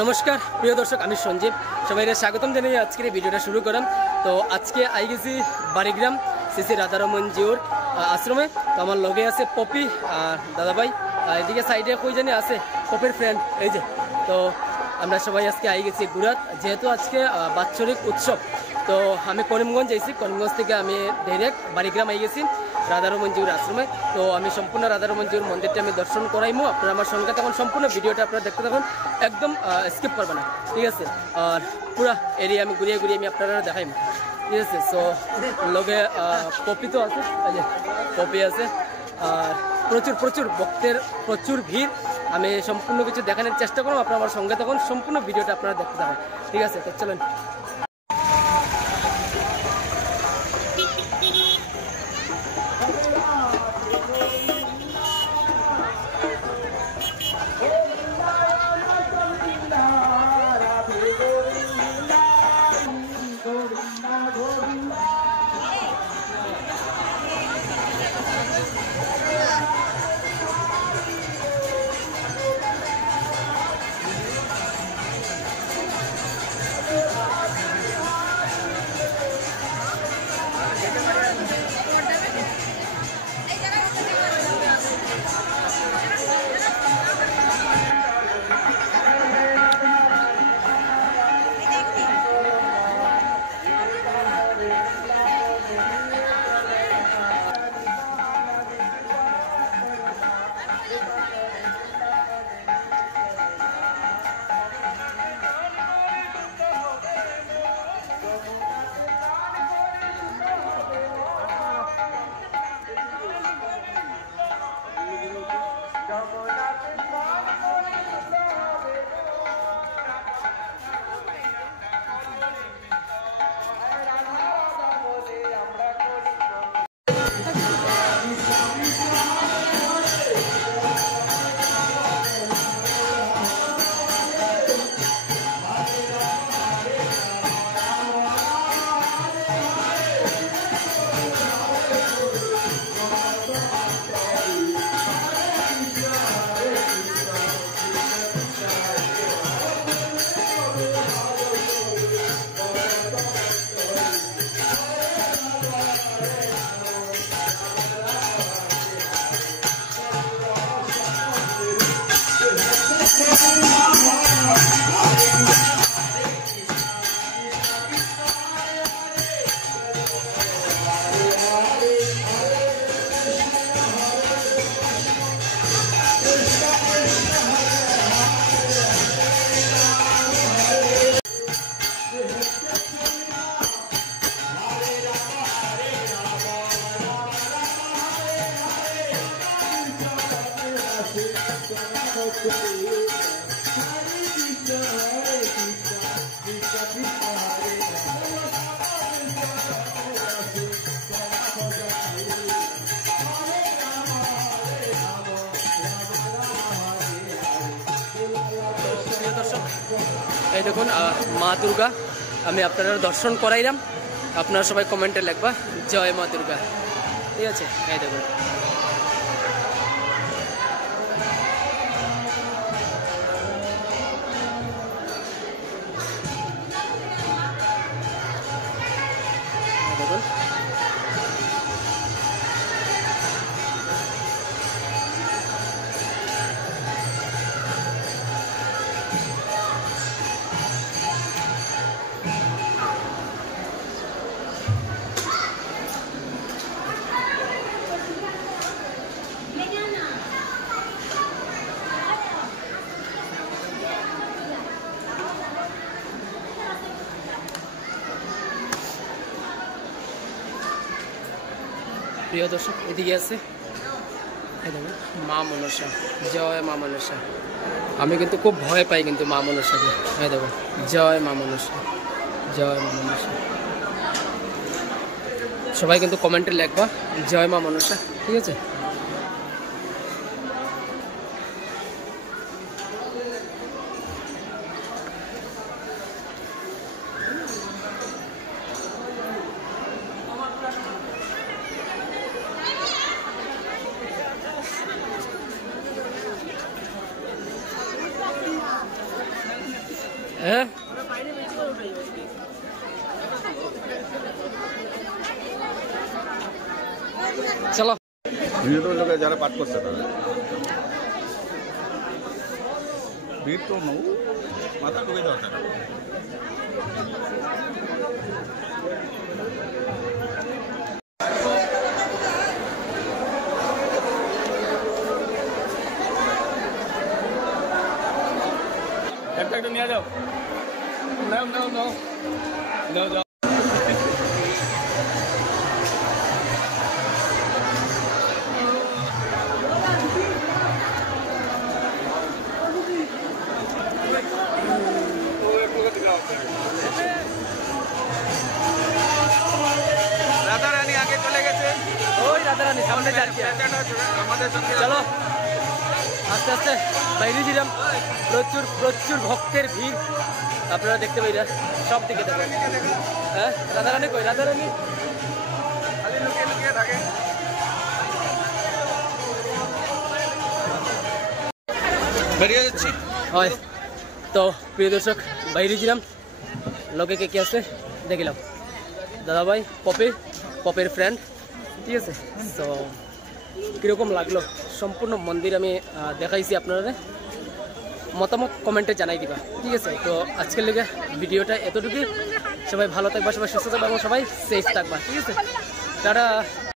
নমস্কার প্রিয় দর্শক, আমি সঞ্জীব। সবাইকে স্বাগতম জানিয়ে আজকের এই ভিডিওটা শুরু করলাম। তো আজকে আই গেছি বাড়িগ্রাম শ্রী রাধারমন জিওর আশ্রমে। তো আমার লগে আছে পপি আর দাদাভাই, এদিকে সাইডে কই জানি আছে পপির ফ্রেন্ড, এই যে। তো আমরা সবাই আজকে আই গেছি গুরাত, যেহেতু আজকে বাৎসরিক উৎসব। তো আমি করিমগঞ্জ যাইছি, করিমগঞ্জ থেকে আমি ডাইরেক্ট বাড়িগ্রাম আই গেছি রাধারমন জিউর আশ্রমে। তো আমি সম্পূর্ণ রাধারমন জিউর মন্দিরটা আমি দর্শন করাইমু। আপনারা আমার সঙ্গে তখন সম্পূর্ণ ভিডিওটা আপনারা দেখতে থাকুন, একদম স্কিপ করবে না, ঠিক আছে? আর পুরা এরিয়া আমি ঘুরিয়ে ঘুরিয়ে আমি আপনারা দেখাইম, ঠিক আছে? সো লগে পপি তো আছে, পপি আছে, আর প্রচুর প্রচুর ভক্তের প্রচুর ভিড়। আমি সম্পূর্ণ কিছু দেখানোর চেষ্টা করবো, আপনারা আমার সঙ্গে তখন সম্পূর্ণ ভিডিওটা আপনারা দেখতে থাকুন, ঠিক আছে? তো চলেন। এই দেখুন মা দুর্গা, আমি আপনারা দর্শন করাইলাম। আপনারা সবাই কমেন্টে লিখবা জয় মা দুর্গা, ঠিক আছে? এই দেখুন প্রিয় দর্শক, এদিকে আছে মা মনসা, জয় মা মনসা। আমি কিন্তু খুব ভয় পাই কিন্তু মা মনসাকে। এই দেখো, জয় মা মনসা, জয় মা মনসা। সবাই কিন্তু কমেন্টে লিখবা জয় মা মনসা, ঠিক আছে? হ্যাঁ চলো লোকে যারা পাঠ করছে তারা ভিড় তো মাথা ঢুকে দেওয়া থাকে। একটা নিয়ে যাও নাও নাও নাও নাও যাও। রাধা রানী আগে চলে গেছে, ওই রাধা রানী সামনে যাচ্ছি আমাদের সঙ্গে। চলো আস্তে আস্তে বাইরে ছিলাম, প্রচুর প্রচুর ভক্তের ভিড় আপনারা দেখতে পাইরা সব দিকে দেখবেন। হ্যাঁ রাধা রানী কই? রাধা রানী খালি লুকিয়ে লুকিয়ে থাকে। বেরিয়ে যাচ্ছি। হয় তো প্রিয় দর্শক বাইরে ছিলাম, লোকে কে কে আছে দেখিলাম। দাদাভাই পপের ফ্রেন্ড, ঠিক আছে। তো কীরকম লাগলো সম্পূর্ণ মন্দির আমি দেখাইছি, আপনারা মতামত কমেন্টে জানাই দিবা, ঠিক আছে। তো আজকের লেগে ভিডিওটা এতটুকুই। সবাই ভালো থাকবা, সবাই সুস্থ থাকবা এবং সবাই সেফ থাকবা, ঠিক আছে। তারা